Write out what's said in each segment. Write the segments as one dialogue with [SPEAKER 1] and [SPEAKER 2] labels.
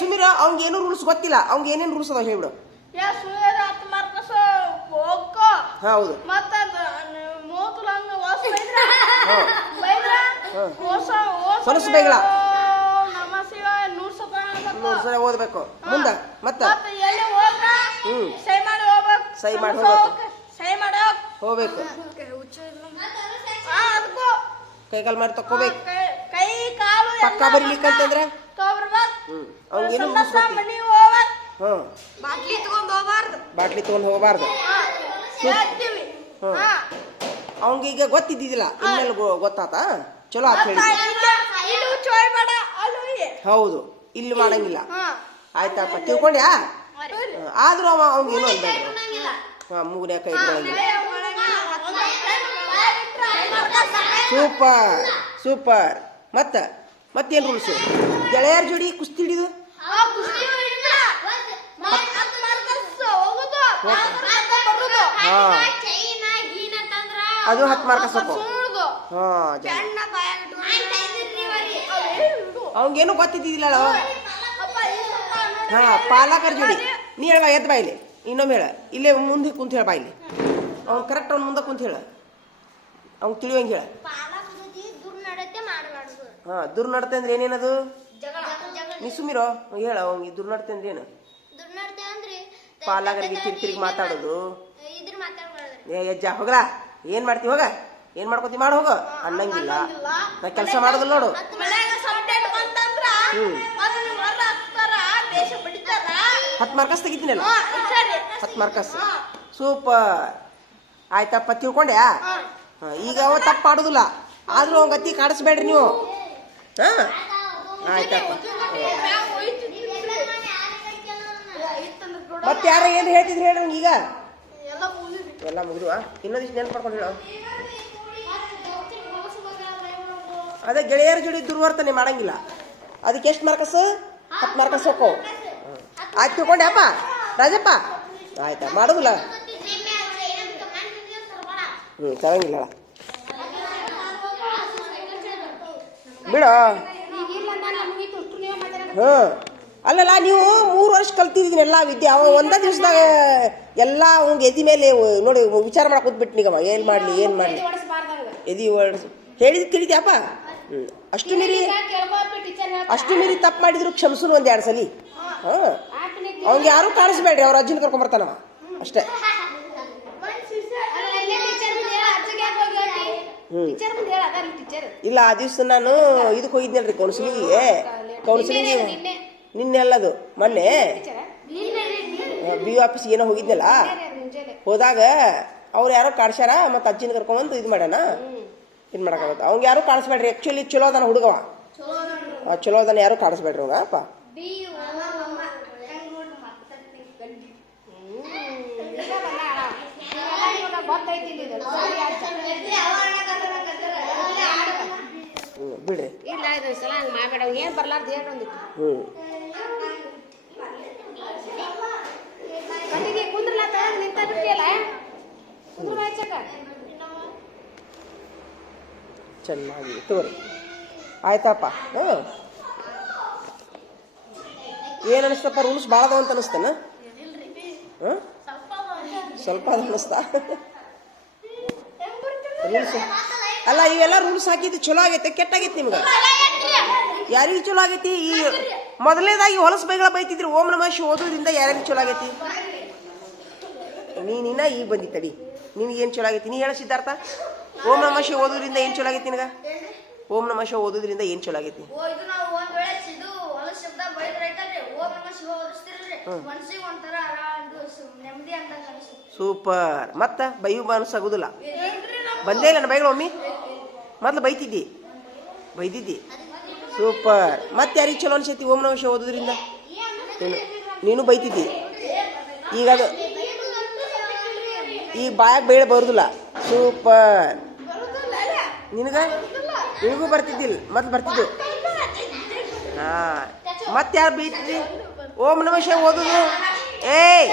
[SPEAKER 1] ಸುಮೀರ ಅವ್ನಿಗೆ ಏನೂ ರೂಲ್ಸ್ ಗೊತ್ತಿಲ್ಲ. ಅವ್ನಿಗೆ ಏನೇನು ರೂಲ್ಸ್ ಅದಾವ ಹೇಳ್ಬಿಡು.
[SPEAKER 2] ಯಾ ಸುಳ್ಳ ಹತ್ತು ಮಾರ್ಕಸ್ ಹೋಗ್ಕೋ.
[SPEAKER 1] ಹಾ ಹೌದು.
[SPEAKER 2] ಮತ್ತ ಮೂವತ್ತು ಹಂಗ ಹೊಸ ಬೈದ್ರ?
[SPEAKER 1] ಹಾ.
[SPEAKER 2] ಬೈದ್ರ?
[SPEAKER 1] ಹಾ.
[SPEAKER 2] ಹೊಸ ಹೊಸ
[SPEAKER 1] ಹೊಲಸು ಬೈಗಳ.
[SPEAKER 2] ನಮ್ಮ ಶಿವಾಯ ನೂರ್ ಸತ
[SPEAKER 1] ಮೂರು ಸಲ ಓದ್ಬೇಕು. ಮುಂದ ಮತ್ತ?
[SPEAKER 2] ಮತ್ತ ಎಲ್ಲಿ ಹೋದ್ರ?
[SPEAKER 1] ಹ್ಮ್.
[SPEAKER 2] ಸೈ ಮಾಡಿ ಹೋಗ್ಬೇಕು.
[SPEAKER 1] ಸೈ ಮಾಡಿ ಹೋಗ್ಬೇಕು.
[SPEAKER 2] ಸೈ ಮಾಡಿ ಹೋಗ್.
[SPEAKER 1] ಹೋಗ್ಬೇಕು.
[SPEAKER 2] ಕೈ ಅದಕ್ಕೂ.
[SPEAKER 1] ಕೈಕಾಲು ಮಾಡಿ ತಕ್ಕೋಬೇಕು.
[SPEAKER 2] ಕೈ- ಕೈ ಕಾಲು
[SPEAKER 1] ಪಕ್ಕ ಬರೀಲಿಕ್ಕಂತಂದ್ರೆ
[SPEAKER 2] ತಗೊಬರ್ಬೇಕು
[SPEAKER 1] ಹ್ಮ್ ಅವ್ನಿಗೇನು ಹ್ಞೂ
[SPEAKER 2] ಬಾಟ್ಲಿ ತಗೊಂಡ್ ಹೋಗ್ಬಾರ್ದು.
[SPEAKER 1] ಬಾಟ್ಲಿ ತಗೊಂಡು ಹೋಗಬಾರ್ದು.
[SPEAKER 2] ಹೇಳ್ತೀವಿ. ಹಾ.
[SPEAKER 1] ಅವ್ನಿಗೆ ಈಗ ಗೊತ್ತಿದ್ದಿದ್ದಿಲ್ಲ. ಇನ್ಮೇಲೆ ಗೊ- ಗೊತ್ತಾತ? ಚಲೋ ಆತ ಹೇಳಿ.
[SPEAKER 2] ಇಲ್ಲಿ- ಇಲ್ಲಿ ಚೋಯ್ ಬೇಡ ಅಲ್ಲಿ ಒಯ್ಯಿ.
[SPEAKER 1] ಹೌದು. ಇಲ್ಲಿ ಮಾಡಂಗಿಲ್ಲ.
[SPEAKER 2] ಹಾ.
[SPEAKER 1] ಆಯ್ತಪ್ಪ ತಿಳ್ಕೊಂಡ್ಯಾ. ಹ್ಮ್. ಆದ್ರೂ ಅವ ಅವ್ನಿಗೇನು ಅನ್ಬೇಡ ಹಾ ಮೂಗನೇ ಕೈ ಇಟ್ಕೊಳಂಗಿಲ್ಲ ಸೂಪರ್. ಸೂಪರ್. ಮತ್ತ ಮತ್ತೇನು ರೂಲ್ಸು ಗೆಳೆಯರ ಜೋಡಿ ಕುಸ್ತಿ ಹಿಡಿದು? ಹಾ. ಅದು ಹತ್ತು ಮಾರ್ಕ ಸೊಪ್ಪು ಅವಂಗೇನು ಗೊತ್ತಿದ್ದಿಲ್ಲ ಹಾ ಪಾಲಕರ ಜೋಡಿ ನೀ ಹೇಳ ಎದ್ ಬಾಯಿಲಿ ಇನ್ನೊಮ್ಮೆ ಹೇಳ. ಇಲ್ಲೇ ಮುಂದೆ ಕುಂತ ಹೇಳ ಬಾಯಿಲಿ ಅವ್ನು ಕರೆಕ್ಟ್ ಅವ್ನ ಮುಂದೆ ಕುಂತ ಹೇಳ. ಅವ್ನು ತಿಳಿಯೋಂಗೆ ಹೇಳ. ಹಾ ದುರ್ನಡತೆ ಅಂದ್ರೆ ಏನೇನದು? ನೀ ಸುಮಿರೋ ಹೇಳ ಅವ್ನಿಗೆ ದುರ್ನಡತೆ ಅಂದ್ರೆ ಏನು ಪಾಲಕರಿಗೆ ಕಿರಿಕಿರಿಗೆ ಮಾತಾಡೋದು.
[SPEAKER 3] ಇದ್ರ ಮಾತಾಡೋದು
[SPEAKER 1] ಏ ಯಜ್ಜ ಹೋಗ್ರ ಏನ್ ಮಾಡ್ತಿ ಹೋಗ. ಏನ್ ಮಾಡ್ಕೋತಿ ಮಾಡ ಹೋಗು. ಅನ್ನಂಗಿಲ್ಲ. ನಾ ಕೆಲಸ ಮಾಡೋದಿಲ್ಲ ನೋಡು.
[SPEAKER 2] ಹ್ಞೂ.
[SPEAKER 1] ಹತ್ತು ಮಾರ್ಕಸ್ ತೆಗಿತೀನಲ್ಲ. ಹತ್ತು ಮಾರ್ಕಸ್. ಸೂಪರ್. ಆಯ್ತಪ್ಪ ತಿಳ್ಕೊಂಡ್ಯಾ
[SPEAKER 2] ಹಾ.
[SPEAKER 1] ಈಗ ಅವ ತಪ್ಪು ಆದ್ರೂ ಅವ್ನ ಗತಿ ಕಾಡಿಸ್ಬೇಡ್ರಿ ನೀವು. ಹಾ. ಆಯ್ತಪ್ಪ. ಮತ್ತೆ ಯಾರ ಏನು ಹೇಳ್ತಿದ್ರು ಹೇಳಿ ಅವ್ನಿಗೆ ಈಗ?
[SPEAKER 2] ಎಲ್ಲ ಮುಗಿದು
[SPEAKER 1] ಎಲ್ಲ ಮುಗಿದ್ವಾ? ಇನ್ನೊಂದಿಷ್ಟು ನೆನ್ಪು ಮಾಡ್ಕೊಂಡು ಹೇಳು. ಅದೇ ಗೆಳೆಯರ ಜೋಡಿ ದುರ್ವರ್ತನೆ ಮಾಡಂಗಿಲ್ಲ. ಅದಕ್ಕೆ ಎಷ್ಟು ಮಾರ್ಕಸ್? ಹತ್ತು ಮಾರ್ಕಸ್ ಹೋಕೋ. ಆಯ್ತು ತಿಳ್ಕೊಂಡೆ ಅಪ್ಪ? ರಾಜಪ್ಪ? ಆಯ್ತಾ ಮಾಡೋದಿಲ್ಲ. ಹ್ಞೂ ಚೆನ್ನಾಗಿಲ್ಲ ಬಿಡು. ಅಲ್ಲಲ್ಲ, ನೀವು ಮೂರು ವರ್ಷ ಕಲ್ತಿದ್ದೀನಿ ಎಲ್ಲ ವಿದ್ಯೆ. ಅವ ಒಂದೇ ದಿವಸದಾಗ ಎಲ್ಲ ಅವ್ನಿಗೆ ಎದಿ ಮೇಲೆ ನೋಡಿ, ವಿಚಾರ ಮಾಡಕ್ಕೆ ಕೂತ್ಬಿಟ್ಟು ನೀಗವ ಏನು ಮಾಡಲಿ ಏನು ಮಾಡಲಿ. ಎದಿ ಓಡಿಸ್ ಹೇಳಿದ್ ತಿಳಿದ್ಯಾಪ? ಹ್ಞೂ ಅಷ್ಟು ಮೀರಿ ಅಷ್ಟು ಮೀರಿ ತಪ್ಪು ಮಾಡಿದ್ರು ಕ್ಷಮಿಸುನು ಒಂದು ಎರಡು ಸಲಿ. ಹಾಂ. ಅವ್ನಿಗೆ ಯಾರೂ ಕಾಣಿಸ್ಬೇಡ್ರಿ, ಅವ್ರ ಅಜ್ಜಿನ ಕರ್ಕೊಂಬರ್ತಾನವ ಅಷ್ಟೇ. ಹ್ಞೂ ಇಲ್ಲ, ಆ ದಿವ್ಸ ನಾನು ಇದಕ್ಕೆ ಹೋಗಿದ್ನಲ್ರಿ ಕೌನ್ಸಿಲಿಂಗಿಗೆ. ಕೌನ್ಸಿಲಿಂಗಿಗೆ ನಿನ್ನೆಲ್ಲದು ಮೊನ್ನೆ. ಬಿ ಆಫೀಸ್ ಏನೋ ಹೋಗಿದ್ನಲ್ಲ? ಹೋದಾಗ ಅವ್ರು ಯಾರೋ ಕಾಡ್ಸ್ಯಾರ ಮತ್ತು ಅಜ್ಜಿನ ಕರ್ಕೊಂಬಂದು ಇದು ಮಾಡೋಣ ಇದು ಮಾಡಕ್ಕಾಗುತ್ತೆ. ಅವ್ಗೆ ಯಾರು ಕಾಡಿಸ್ಬೇಡ್ರಿ ಆ್ಯಕ್ಚುಲಿ ಚಲೋ ಅದಾನ ಹುಡುಗವ. ಚಲೋ ಅದಾನ ಯಾರು ಕಾಡಿಸ್ಬೇಡ್ರಿ ಅವ್ನ ಅಪ್ಪ.
[SPEAKER 4] ಇದು ಸಲ ಹಂಗೆ ಮಾಡಬೇಡ ಏನು ಬರ್ಲಾರ್ದು ಹೇಳಿ ಒಂದು
[SPEAKER 1] ಹ್ಞೂ
[SPEAKER 4] ಕಟ್ಟಿಗೆ ಕುಂದ್ರಲಾತ ನಿಂತ ಬಿಟ್ಟಿಯಲ್ಲ ಕುಂದ್ರ ಹಚ್ಚಕ
[SPEAKER 1] ಚೆನ್ನಾಗಿ ತೋರಿ ಆಯ್ತಪ್ಪ ಹ್ಞೂ ಏನು ಅನಿಸ್ತಪ್ಪ ರೂಲ್ಸ್ ಭಾಳ ಅದಾವ ಅಂತ ಅನಿಸ್ತಾನ? ಹಾಂ ಸ್ವಲ್ಪ ಅದು ಅನಿಸ್ತಾ? ರೂಲ್ಸ್ ಅಲ್ಲ, ಇವೆಲ್ಲ ರೂಲ್ಸ್ ಹಾಕಿದ್ದು ಚಲೋ ಆಗೈತೆ, ಕೆಟ್ಟಾಗೈತೆ ನಿಮ್ಗೆ? ಯಾರಿಗೆ ಚಲೋ ಆಗೈತಿ? ಈ ಮೊದಲನೇದಾಗಿ ಹೊಲಸು ಬೈಗಳ ಬೈತಿದ್ರಿ. ಓಂ ನಮ ಶಿ ಓದೋದ್ರಿಂದ ಯಾರಿಗೆ ಚಲೋ ಆಗೈತಿ? ನೀನಿನ್ನ ಈಗ ಬಂದಿ ತಡಿ. ನಿನಗೇನು ಚಲೋ ಆಗೈತಿ? ನೀ ಹೇಳ ಸಿದ್ಧಾರ್ಥ. ಓಂ ನಮ ಶಿ ಓದೋದ್ರಿಂದ ಏನು ಚಲೋ ಆಗೈತಿ ನಿನಗ? ಓಂ ನಮ ಶಿ ಓದೋದ್ರಿಂದ ಏನು ಚಲೋ ಆಗೈತಿ? ಸೂಪರ್. ಮತ್ತ ಬೈಯು ಮನಸ್ಸಾಗುದಿಲ್ಲ. ಬಂದೇ ಇಲ್ಲ ನನ್ನ ಬೈಗಳು ಒಮ್ಮೆ? ಮೊದ್ಲು ಬೈತಿದ್ದಿ? ಬೈದಿದ್ದಿ? ಸೂಪರ್. ಮತ್ತೆ ಯಾರಿಗೆ ಚಲೋ ಅನ್ಸೈತಿ ಓಂ ನಮಶ ಓದೋದ್ರಿಂದ? ನೀನು ನೀನು ಬೈತಿದ್ದಿ? ಈಗ ಅದು ಈಗ ಬಾಯಾಗ ಬೇಡ ಬರುದಿಲ್ಲ. ಸೂಪರ್. ನಿನಗ? ನಿನಗೂ ಬರ್ತಿದ್ದಿಲ್ಲ. ಮೊದ್ಲು ಬರ್ತಿದ್ದು. ಹಾ. ಮತ್ತೆ ಯಾರು ಬೈತಿದ್ರಿ ಓಂ ನಮಶ ಓದೋದು? ಏಯ್!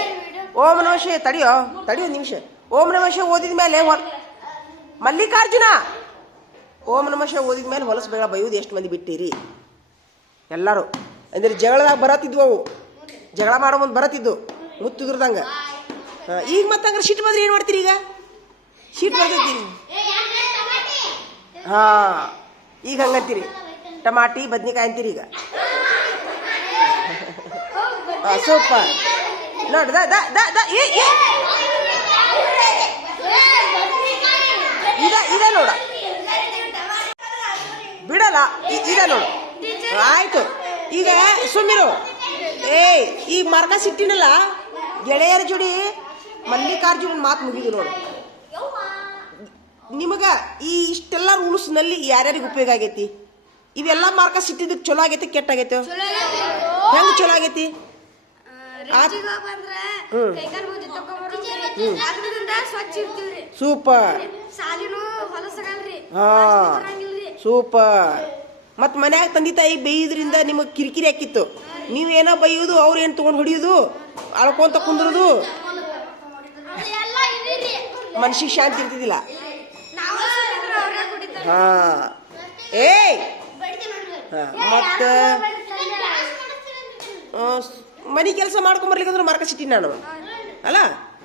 [SPEAKER 1] ಓಂ ನಮಶ ತಡಿಯೋ ತಡಿಯೋ ನಿಮಿಷ. ಓಂ ನಮಶ ಓದಿದ ಮೇಲೆ ಮಲ್ಲಿಕಾರ್ಜುನ! ಓಂ ನಮ ಓದಿದ ಮೇಲೆ ಹೊಲಸು ಬೇಡ, ಬೈಯೋದು ಎಷ್ಟು ಮಂದಿ ಬಿಟ್ಟಿರಿ? ಎಲ್ಲರೂ. ಅಂದ್ರೆ ಜಗಳದಾಗ ಬರತ್ತಿದ್ವು ಅವು. ಜಗಳ ಮಾಡೋ ಮುಂದೆ ಬರತ್ತಿದ್ದು ಮುತ್ತಿದ್ರದಂಗ. ಈಗ ಮತ್ತೆ ಸಿಟ್ಟು ಬಂದ್ರೆ ಏನು ಮಾಡ್ತೀರಿ ಈಗ? ಶೀಟ್ ಬರ್ತೈತಿ. ಹಾ, ಈಗ ಹಂಗಂತೀರಿ. ಟಮಾಟಿ, ಬದ್ನಿಕಾಯಿ ಅಂತೀರಿ ಈಗ. ಸೂಪರ್. ನೋಡಿ, ದ ಇದ ಇದ ನೋಡ. ಬಿಡಲ್ಲ. ಈಗ ಇದ ನೋಡು. ಆಯ್ತು. ಈಗ ಸುಮ್ಮಿರು ಏಯ್ ಈ ಮರಣ ಸಿಟ್ಟಿನಲ್ಲ ಗೆಳೆಯರ ಜೋಡಿ ಮಲ್ಲಿಕಾರ್ಜುನ ಮಾತು ಮುಗಿದು ನೋಡು. ನಿಮಗ ಈ ಇಷ್ಟೆಲ್ಲ ರೂಲ್ಸ್ನಲ್ಲಿ ಯಾರ್ಯಾರಿಗೆ ಉಪಯೋಗ ಆಗೈತಿ? ಇವೆಲ್ಲ ಮಾರ್ಕ ಸಿಟ್ಟಿದ್ದಕ್ಕೆ ಚಲೋ ಆಗೈತಿ ಕೆಟ್ಟ ಆಗೈತೆ? ಹೆಂಗ್ ಚಲೋ ಆಗೈತಿ? ಸೂಪರ್. ಹಾ. ಸೂಪರ್ ಮತ್ ಮನ್ಯಾಗ ತಂದೆ ತಾಯಿ ಬೇಯೋದ್ರಿಂದ ನಿಮಗೆ ಕಿರಿಕಿರಿ ಹಾಕಿತ್ತು. ಏನೋ ಬೈಯೋದು, ಅವ್ರು ಏನು ತೊಗೊಂಡು ಹೊಡಿಯೋದು, ಅಳ್ಕೊಂತ ಕುಂದ್ರದು. ಮನ್ಸಿಗೆ ಶಾಂತಿ ಇರ್ತಿದ್ದಿಲ್ಲ. ಹಾ. ಏಯ್! ಹಾಂ. ಮತ್ತ ಮನೆ ಕೆಲಸ ಮಾಡ್ಕೊಂಬರ್ಲಿಕ್ಕಂದ್ರೆ ಮಾರ್ಕ ಸಿಟ್ಟಿನಿ ನಾನು. ಅಲ್ಲ?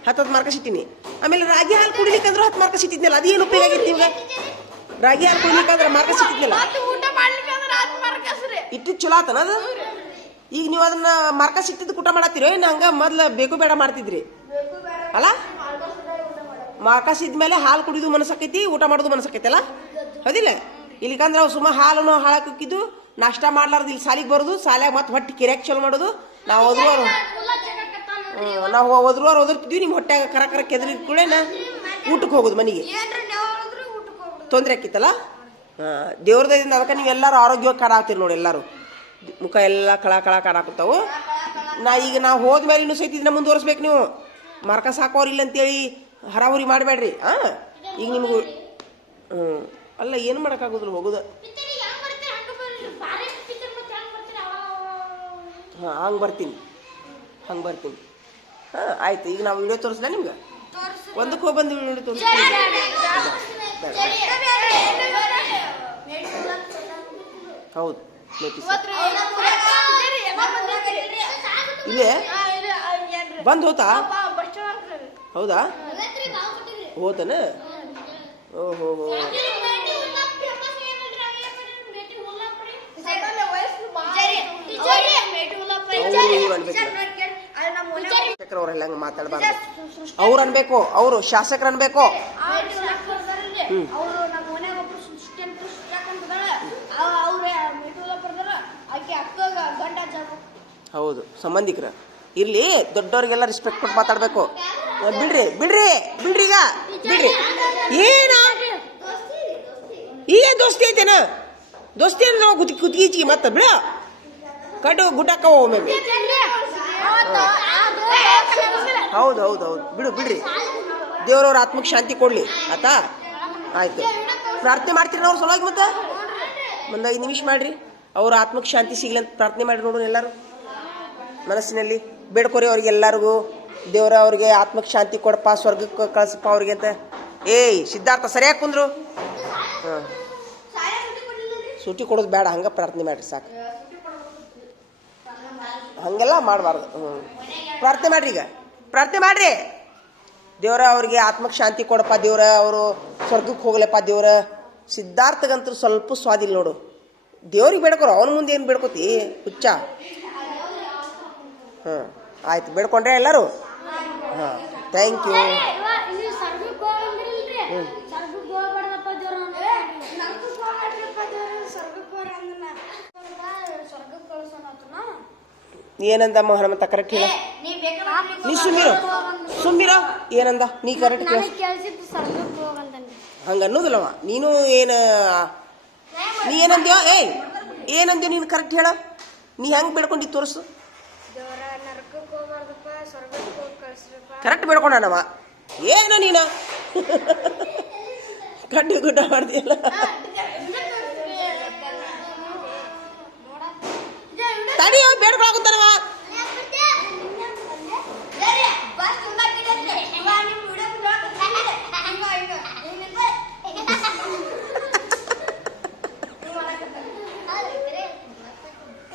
[SPEAKER 1] ಹತ್ತು ಮಾರ್ಕ ಸಿಟ್ಟಿನಿ. ಆಮೇಲೆ ರಾಗಿ ಹಾಲು ಕುಡಿಲಿಕ್ಕಂದ್ರೆ ಹತ್ತು ಮಾರ್ಕ ಸಿಟ್ಟಿದ್ನಲ್ಲ, ಅದೇನು ಉಪಯೋಗ ಆಗಿತ್ತು ಇವಾಗ ರಾಗಿ ಹಾಲು ಕುಡಿಲಿಕ್ಕಂದ್ರೆ ಮಾರ್ಗ ಸಿಕ್ಕಿದ್ನಲ್ಲ?
[SPEAKER 2] ಮತ್ತೆ ಊಟ ಮಾಡ್ಲಿಕ್ಕೆ ಅಂದ್ರೆ ಅದ್ ಮರ್ಕಸ್ರಿ
[SPEAKER 1] ಇಟ್ಟಿದ್ ಚಲೋ ಆತನ ಅದು? ಈಗ ನೀವು ಅದನ್ನ ಮಾರ್ಕ ಸಿಕ್ತಿದ್ ಊಟ ಮಾಡತ್ತೀರಿ? ಏನು ಹಂಗ ಮೊದ್ಲು ಬೇಕು ಬೇಡ ಮಾಡ್ತಿದ್ರಿ? ಅಲ್ಲ? ಮಾರ್ಕ ಸಿದ್ಮೇಲೆ ಹಾಲು ಕುಡಿದು ಮನಸ್ಸಾಕೈತಿ ಊಟ ಮಾಡೋದು ಮನಸ್ಸಾಕೈತಿ ಅಲ್ಲ? ಹೌದಿಲ್ಲ? ಇಲ್ಲಿಕಂದ್ರೆ ಅವು ಸುಮ್ಮ ಹಾಲನ್ನು ಹಾಳಾಕಿದ್ದು ನಾಷ್ಟ ಮಾಡ್ಲಾರ್ದು ಇಲ್ಲಿ ಸಾಲಿಗೆ ಬರೋದು ಸಾಲ್ಯಾಗ ಮತ್ತೆ ಹೊಟ್ಟೆ ಕೆರೆಯಾಗ ಚಲೋ ಮಾಡೋದು. ನಾವು ಹೋದ್ರುವರು ನಾವು ಹೋದ್ರುವರು ಓದಿರ್ತಿದ್ವಿ ನಿಮ್ಮ ಹೊಟ್ಟೆಗ ಕರ ಕರ ಕೆದ್ರಿ ಕೂಡೇನ ಊಟಕ್ಕೆ ಹೋಗೋದು ಮನೆಗೆ
[SPEAKER 3] ಏನ್ರ ನೀವು ಹೇಳಿದ್ರು ಊಟಕ್ಕೆ ಹೋಗ್ಬಿಡು
[SPEAKER 1] ತೊಂದರೆ ಆಕಿತ್ತಲ್ಲ? ದೇವ್ರ ದಯದಿಂದ ಅದಕ್ಕೆ ನೀವೆಲ್ಲರೂ ಆರೋಗ್ಯವಾಗಿ ಕಾಣಾಗ್ತೀರಿ ನೋಡಿ ಎಲ್ಲರೂ. ಮುಖ ಎಲ್ಲ ಕಳ ಕಳ ಕಾಣಾಕತ್ತಾವು ನಾ ಈಗ ನಾವು ಹೋದ್ಮೇಲೆ ಇನ್ನೂ ಸಹಿತ ಇದನ್ನ ಮುಂದುವರಿಸ್ಬೇಕು ನೀವು. ಮರಕ ಸಾಕೋರು ಇಲ್ಲ ಅಂತೇಳಿ ಹರಾಹುರಿ ಮಾಡಬೇಡ್ರಿ ಹಾಂ ಈಗ ನಿಮಗೂ ಹ್ಞೂ ಅಲ್ಲ ಏನು ಮಾಡೋಕ್ಕಾಗೋದಿಲ್ಲ ಹೋಗೋದು. ಹಾಂ ಹಂಗೆ ಬರ್ತೀನಿ. ಹಂಗೆ ಬರ್ತೀನಿ. ಹಾಂ ಆಯ್ತು. ಈಗ ನಾವು ವಿಡಿಯೋ ತೋರಿಸ್ಲಾ ನಿಮ್ಗೆ? ಒಂದಕ್ಕೆ ಹೋಗಿ ಬಂದು ವಿಡಿಯೋ ತೋರಿಸ್ತೀನಿ. ಹೌದು ಇಲ್ಲೇ? ಬಂದು ಹೋತಾ? ಹೌದಾ? ಹೋತನ? ಓಹೋ ಹೋ. ಶಾಸಕರು ಅವರೆಲ್ಲ ಹಂಗೆ ಮಾತಾಡಬಾರ್ದು. ಅವ್ರು ಅನ್ಬೇಕು ಅವರು ಶಾಸಕರು ಅನ್ಬೇಕು. ಹ್ಮ್.
[SPEAKER 3] ಅವರು ನಮ್ಮ ಮನೆಯಾಗ ಒಬ್ರು ಸೃಷ್ಟಿ ಅಂತ ಸೃಷ್ಟಿಯಾಕಂತದಾಳ ಅವ್ರೆ ಮೆಟುಲ ಬರ್ದಾರ ಆಕೆ ಅಕ್ಕಗ ಗಂಡ ಹಚ್ಚಾಕ
[SPEAKER 1] ಹೌದು, ಸಂಬಂಧಿಕರ. ಇರ್ಲಿ, ದೊಡ್ಡವ್ರಿಗೆಲ್ಲ ರೆಸ್ಪೆಕ್ಟ್ ಕೊಟ್ಟು ಮಾತಾಡ್ಬೇಕು. ಬಿಡ್ರಿ ಬಿಡ್ರಿ ಬಿಡ್ರಿ ಈಗ, ಬಿಡ್ರಿ. ಏನ? ಈಗ ದೋಸ್ತಿ ಐತೇನ? ದೋಸ್ತಿ ಅಂದ್ರೆ ನಾವು ಗುತ್ತಿ ಕುತ್ತಿಗೆ ಮತ್ತೆ ಬಿಡ. ಕಡು ಗುಡ್ಡಕ್ಕವ ಒಮ್ಮೆ ಹೌದು ಹೌದು ಹೌದು. ಬಿಡು, ಬಿಡ್ರಿ. ದೇವ್ರವ್ರ ಆತ್ಮಕ್ಕೆ ಶಾಂತಿ ಕೊಡ್ಲಿ. ಆತಾ ಆಯ್ತು. ಪ್ರಾರ್ಥನೆ ಮಾಡ್ತೀರಿ ಅವ್ರ ಸಲುವಾಗಿ ಮತ್ತೆ? ಒಂದು ಐದು ನಿಮಿಷ ಮಾಡ್ರಿ. ಅವ್ರ ಆತ್ಮಕ್ಕೆ ಶಾಂತಿ ಸಿಗ್ಲಿ ಅಂತ ಪ್ರಾರ್ಥನೆ ಮಾಡಿ ನೋಡೋಣ ಎಲ್ಲರೂ. ಮನಸ್ಸಿನಲ್ಲಿ ಬೇಡ್ಕೊರಿ ಅವ್ರಿಗೆ ಎಲ್ಲರಿಗೂ ದೇವ್ರ ಅವ್ರಿಗೆ ಆತ್ಮಕ್ಕೆ ಶಾಂತಿ ಕೊಡಪ್ಪ, ಸ್ವರ್ಗಕ್ಕೆ ಕಳಿಸಪ್ಪ ಅವ್ರಿಗೆ ಅಂತ. ಏಯ್, ಸಿದ್ಧಾರ್ಥ, ಸರಿಯಾಗಿ ಕುಂದ್ರು? ಹಾಂ. ಸೂಟಿ ಕೊಡೋದು ಬೇಡ, ಹಂಗೆ ಪ್ರಾರ್ಥನೆ ಮಾಡ್ರಿ ಸಾಕು. ಹಂಗೆಲ್ಲ ಮಾಡಬಾರ್ದು. ಹ್ಞೂ ಪ್ರಾರ್ಥನೆ ಮಾಡ್ರಿ ಈಗ. ಪ್ರಾರ್ಥನೆ ಮಾಡ್ರಿ. ದೇವರ ಅವ್ರಿಗೆ ಆತ್ಮಕ್ಕೆ ಶಾಂತಿ ಕೊಡಪ್ಪ, ದೇವ್ರ ಅವರು ಸ್ವರ್ಗಕ್ಕೆ ಹೋಗ್ಲಪ್ಪ, ದೇವ್ರ ಸಿದ್ಧಾರ್ಥಗಂತೂ ಸ್ವಲ್ಪ ಸ್ವಾದಿಲ್ಲ ನೋಡು. ದೇವ್ರಿಗೆ ಬೇಡ್ಕೊರು, ಅವನ ಮುಂದೆ ಏನು ಬೇಡ್ಕೋತಿ? ಹುಚ್ಚ. ಹಾಂ ಆಯ್ತು ಬೇಡ್ಕೊಂಡ್ರೆ ಎಲ್ಲರೂ? ಹಾಂ ಥ್ಯಾಂಕ್ ಯು ಏನಂದಮ್ಮ ಹನುಮಂತ ಕರೆಕ್ಟ್ ಹೇಳ.
[SPEAKER 3] ನೀ
[SPEAKER 1] ಸುಮ್ಮಿರ ಸುಮ್ಮಿರ ಏನಂದ? ನೀ ಕರೆಕ್ಟ್ ಹಂಗೆ ಅನ್ನೋದಿಲ್ಲವ. ನೀನು ಏನು ನೀ ಏನಂದ್ಯ ಏಯ್ ಏನಂದ್ಯೋ ನೀನು ಕರೆಕ್ಟ್ ಹೇಳ. ನೀ ಹೆಂಗೆ ಬೇಡ್ಕೊಂಡಿ ತೋರಿಸು. ಕರೆಕ್ಟ್ ಬೇಡ್ಕೊಂಡವ ಏನು ನೀನು? ಕಡ್ಡಿ ಗುಡ್ಡ ಮಾಡ್ತೀಯಲ್ಲ. ತಡಿಯೋ ಬೇಡ್ಕೊಳಕುತ್ತಾನವ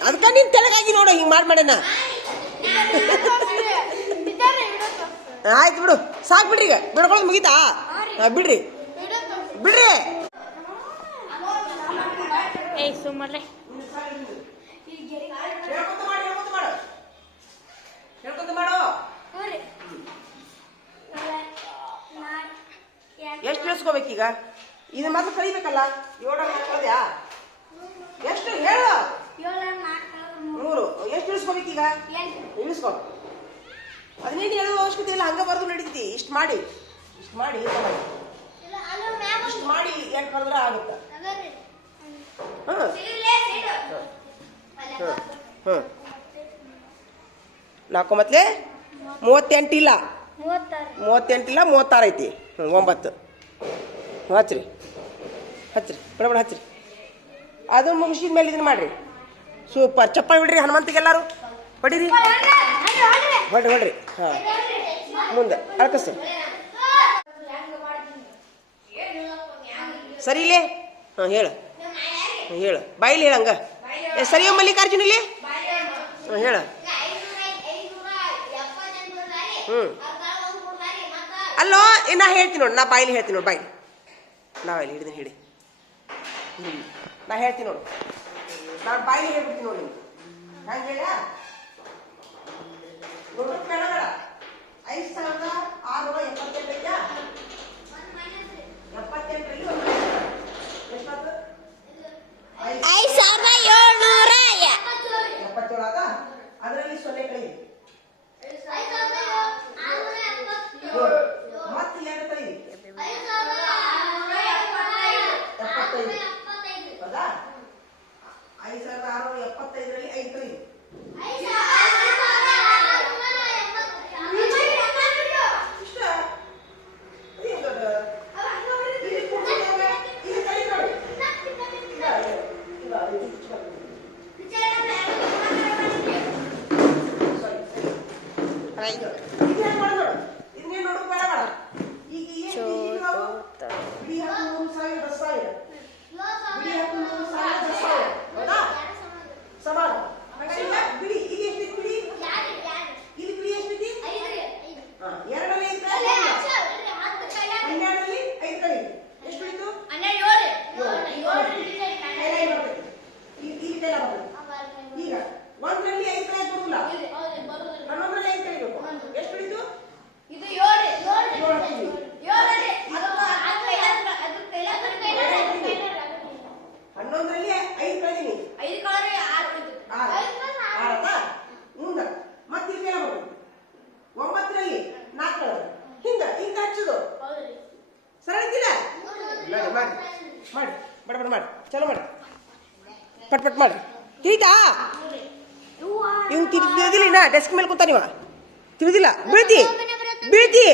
[SPEAKER 1] ಅದಕ್ಕೆ ನೀನು ತೆಳಗಾಗಿ ನೋಡು, ಹಿಂಗೆ ಮಾಡ್ಬೇಡಣ ಆಯ್ತು ಬಿಡು. ಸಾಕು ಬಿಡ್ರಿ ಈಗ. ಬಿಡ್ಕೊಳ್ಳೋದು ಮುಗೀತಾ? ಹಾ, ಬಿಡ್ರಿ. ಬಿಡ್ರಿ.
[SPEAKER 4] ಏಯ್ ಸುಮ್ಮನೆ
[SPEAKER 1] ಹೇಳ್ಕೊಂತ ಮಾಡು ಹೇಳ್ಕೊಂತ ಮಾಡು. ಹೇಳ್ಕೊಂತ ಮಾಡು. ಎಷ್ಟು ಇಳಿಸ್ಕೋಬೇಕೀಗ ಇದು ಮಾತ್ರ ಕಲಿಬೇಕಲ್ಲ? ಏಳು ಎಷ್ಟು ಹೇಳು? ಮೂರು. ಎಷ್ಟು ಇಳಿಸ್ಕೋಬೇಕೀಗ ಇಳಿಸ್ಕೊ. ಹದಿನೈದು ಹೇಳುವ ಅವಶ್ಯಕತೆ ಇಲ್ಲ ಹಂಗ ಬರೆದು ನಡೀತಿ. ಇಷ್ಟು ಮಾಡಿ. ಇಷ್ಟು ಮಾಡಿ ಇಷ್ಟು ಮಾಡಿ. ಎಂಟು ಬರೆದ್ರೆ ಆಗುತ್ತೆ. ಹಾಂ ಹ್ಞೂ ಹ್ಞೂ ನಾಲ್ಕು ಮತ್ಲೆ ಮೂವತ್ತೆಂಟಿಲ್ಲ ಮೂವತ್ತೆಂಟಿಲ್ಲ ಮೂವತ್ತಾರು. ಐತಿ. ಹ್ಞೂ ಒಂಬತ್ತು. ಹಚ್ಚಿರಿ ಹಚ್ಚಿರಿ ಬಡಬಡ ಬಿಡ ಬಿಡ ಹಚ್ಚ್ರಿ ಅದು ಮುಗಿಸಿದ ಮೇಲೆ ಇದನ್ನ ಮಾಡ್ರಿ. ಸೂಪರ್. ಚಪ್ಪ ಬಿಡ್ರಿ ಹನುಮಂತಿಗೆಲ್ಲರೂ. ಹೊಡಿರಿ ಹೊಡ್ರಿ ಹೊಡ್ರಿ. ಹಾಂ. ಮುಂದೆ ಅಳಕಸ್ತು ಸರಿ ಇಲ್ಲೇ? ಹಾಂ, ಹೇಳು. ಹಾಂ, ಹೇಳು. ಬಾಯಿಲಿ ಹೇಳಂಗ ಏ ಸರಿಯೋ ಮಲ್ಲಿಕಾರ್ಜುನ ಇಲ್ಲಿ? ಹಾಂ, ಹೇಳು. ಹ್ಞೂ ಅಲ್ಲೋ ನಾ ಹೇಳ್ತೀನಿ ನೋಡಿ, ನಾ ಬಾಯಿಲಿ ಹೇಳ್ತೀನಿ ನೋಡಿ ಬಾಯಿ ನಾವು ಇಲ್ಲಿ ಹಿಡಿದೀನಿ, ಹಿಡಿ. ಹ್ಞೂ ನಾ ಹೇಳ್ತೀನಿ ನೋಡು. ನಾನು ಬಾಯಿಲಿ ಹೇಳ್ಬಿಡ್ತೀನಿ ನೋಡಿ ಹಂಗೆ ಹೇಳ ಬೇಡ ಬೇಡ ಐದು ಸಾವಿರದ ಆರುನೂರ ಎಪ್ಪತ್ತೆಂಟು ಐತಾ ಎಪ್ಪತ್ತೆಂಟರಲ್ಲಿ ಒಂದು ಎಷ್ಟಾಯ್ತು ಐದು
[SPEAKER 4] ಐದು ಸಾವಿರದ ಏಳ್ನೂರ
[SPEAKER 1] ಎಪ್ಪತ್ತೇಳು ಆದ ಅದರಲ್ಲಿ ಸೊನ್ನೆ ಕಳಿ ಏಳು ಮತ್ತೆ ಎರಡು ಕಳಿ ಎಪ್ಪತ್ತೈದು ಹೌದಾ ಐದು ಸಾವಿರದ ಆರುನೂರ ಎಪ್ಪತ್ತೈದರಲ್ಲಿ ಐದು ಕಳಿ ಇಷ್ಟ ಅದೇನ್ ದೊಡ್ಡ ಇಲ್ಲಿ ಕೂತ್ಕೊಂಡಾಗ ಇಲ್ಲಿ ಕಳಿ ನೋಡಿ ಇಲ್ಲ, ಇಲ್ಲ, ಇಲ್ಲ, ಇದು ಚಿಕ್ಕ. ಸರಿ, ಸರಿ. ಇದ್ನೇನ್ ಮಾಡೋದು ನೋಡು? ಇದ್ನೇನ್ ನೋಡೋಕ್ ಬೇಡ ಬೇಡ. ಈಗ ಏನ್ ಬಿಡಿ ನಾವು? ಬಿಡಿ ಹಾಕು ಮೂರು ಸಾವಿರ ದಸ್ ಸಾವಿರ ಬಿಡಿ ಹಾಕು ಮೂರು ಸಾವಿರ ದಸ್ ಸಾವಿರ ಹೌದಾ ಸಮಾನ ಹಂಗಾಗಿಲ್ಲ ಬಿಡಿ ಈಗ ಎಷ್ಟಿದೆ ಬಿಡಿ ಇಲ್ಲಿ ಬಿಡಿ ಎಷ್ಟಿದೆ ಹಾ, ಎರಡರಲ್ಲಿ ಐದು ಕಳೆ ಹನ್ನೆರಡರಲ್ಲಿ ಐದು ಕಳೆ ಎಷ್ಟು ಉಳಿತು ಕೈಲ ಏನ್ ಬರ್ತೈತಿ? ಈ- ಈ ಕೈಲ ಬರ್ತೈತಿ. ಈಗ ಒಂದರಲ್ಲಿ ಐದು ಕಳೆ ಬರುದಿಲ್ಲ ಹನ್ನೊಂದರಲ್ಲಿ ಐದು ಕಳೆ ಬೇಕು ಎಷ್ಟು ಉಳಿತು
[SPEAKER 2] ಇದು ಏಳು
[SPEAKER 1] ಏಳು ಹಾಕ್ತೀವಿ.
[SPEAKER 2] ಏಳಲ್ಲಿ ಅದು ಅದು ಕೈಲಾಸ ಅದು ಕೈಲಾಸ
[SPEAKER 1] ಹನ್ನೊಂದರಲ್ಲಿ ಐದು ಕಳೆದೀನಿ
[SPEAKER 2] ಐದು ಕಲರ್ ಆರು ಉಳಿತು
[SPEAKER 1] ಆರು ಆರತಾ ಮುಂದ ಮತ್ತೆ ಇಲ್ಲಿ ಕೆಲ ಬರ್ತೈತಿ ಒಂಬತ್ತರಲ್ಲಿ ನಾಲ್ಕು ಕಳೆ ಹಿಂಗ ಹಿಂಗ ಹಚ್ಚೋದು ಸರಳ ಐತಿಲ್ಲ ನೋಡಿ ಮಾಡಿ ಮಾಡಿ ಬಡ ಬಡ ಮಾಡಿ ಚಲೋ ಮಾಡಿ ಪಟ್ ಪಟ್ ಮಾಡಿ ತಿಳಿತಾ ಇವ್ ತಿಳಿದಿಲ್ಲ ಇನ್ನ ಡೆಸ್ಕ್ ಮೇಲೆ ಕೂತ ನೀವ? ತಿಳಿದಿಲ್ಲ. ಬೀಳ್ತಿ ಬೀಳ್ತಿ.